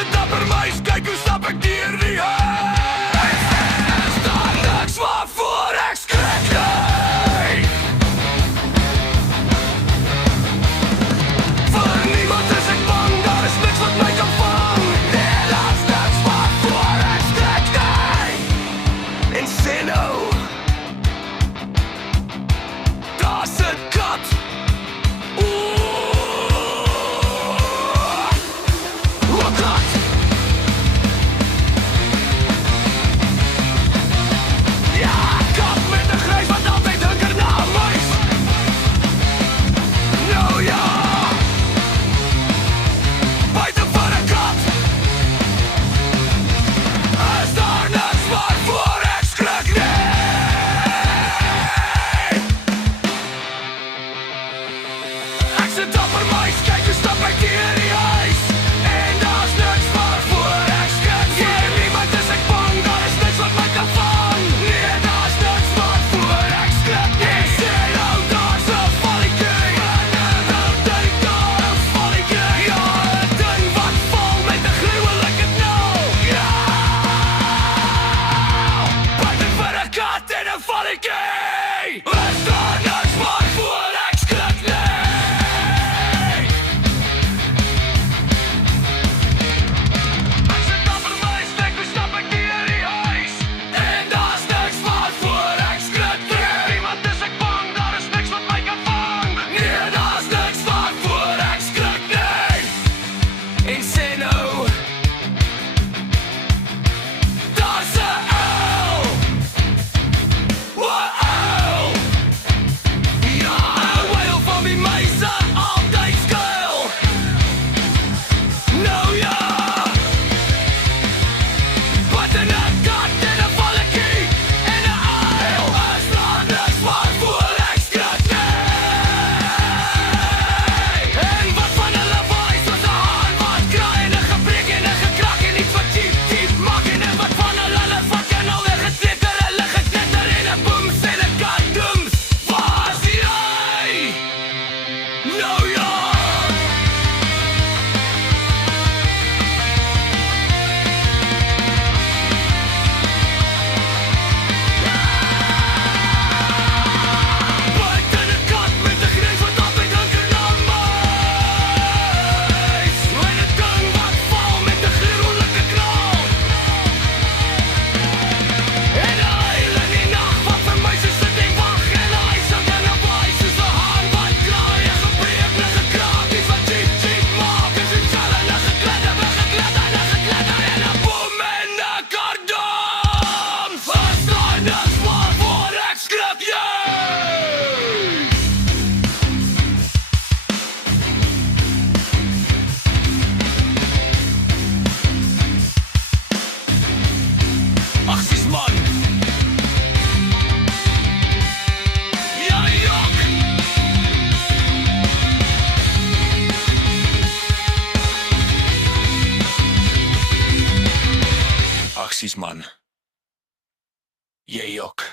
'n dapper meis, kyk hoe stap ek deur die huis. Is daar niks waarvoor ek skrik nie? Vir niemand is ek bang, daar is niks wat my kan vang. Nee, daar is niks waarvoor ek skrik nie. En sê nou, daar's 'n kat. Ek's 'n dapper meis, kyk hoe stap ek deur die huis. En daar's niks waarvoor ek skrik nie. Vir niemand is ek bang, daar is niks wat my kan vang. Nee, daar's niks waarvoor ek skrik nie. En sê nou, daar's 'n valletjie. En nou dink daar 'n valletjie. Ja, 'n ding wat val met 'n gruwelike knal. Ja, buite vir 'n kat en 'n valletjie. Is daar niks waarvoor ek skrik nie? En sê nou, daar's 'n uil. Wat uil? Ja, 'n uil van die meise altyd skuil. Nou ja, wat 'n kat en 'n valletjie en 'n uil. Is daar niks waarvoor ek skrik nie? En wat van hulle waai soos 'n haan wat kraai en 'n gebreek en 'n gekrak en iets wat diep, diep maak. En wat van hulle vat en alweer gesleter, hulle geknetter en 'n boem sê 'n kat dooms. Waar is jy? Nou ja. Buite 'n kat met 'n grens wat altyd hunker na muis. En 'n ding wat val met 'n gruwelike knal. En 'n uil in die nag wat vir meisies sit en wag. En hy sing en 'n waai soos 'n haan wat kraai. 'n gebreek en 'n gekraak, iets wat diep, diep maak. En soos hulle 'n gekletter en 'n boem en 'n kardom. Is daar niks waarvoor ek skrik nie? Acties man. Ja, jok. Acties man. Jy jok.